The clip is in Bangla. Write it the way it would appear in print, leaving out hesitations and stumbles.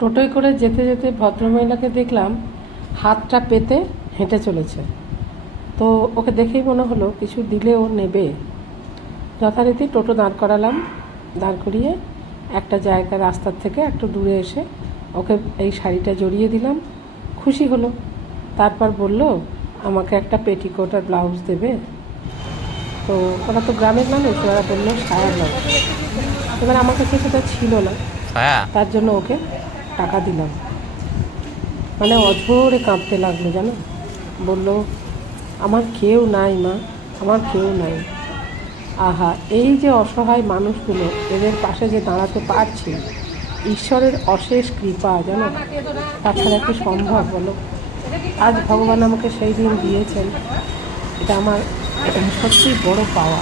টোটোয় করে যেতে যেতে ভদ্রমহিলাকে দেখলাম হাতটা পেতে হেঁটে চলেছে। তো ওকে দেখেই মনে হলো কিছু দিলে ও নেবে। যথারীতি টোটো দাঁড় করালাম, দাঁড় করিয়ে একটা জায়গা রাস্তার থেকে একটু দূরে এসে ওকে এই শাড়িটা জড়িয়ে দিলাম। খুশি হলো। তারপর বলল আমাকে একটা পেটিকোট আর ব্লাউজ দেবে। তো ওরা তো গ্রামের মানুষ, ওরা বললো সায়া ব্লাউজ। এবার আমার কাছে সেটা ছিল না, ছায়া। তার জন্য ওকে টাকা দিলাম। মানে অঝোরে কাঁদতে লাগলো জানো। বলল আমার কেউ নাই মা, আমার কেউ নাই। আহা, এই যে অসহায় মানুষগুলো, এদের পাশে যে দাঁড়াতে পারছি, ঈশ্বরের অশেষ কৃপা জানো। তাছাড়া কি সম্ভব বলো? আজ ভগবান আমাকে সেই দিন দিয়েছেন, এটা আমার সত্যিই বড় পাওয়া।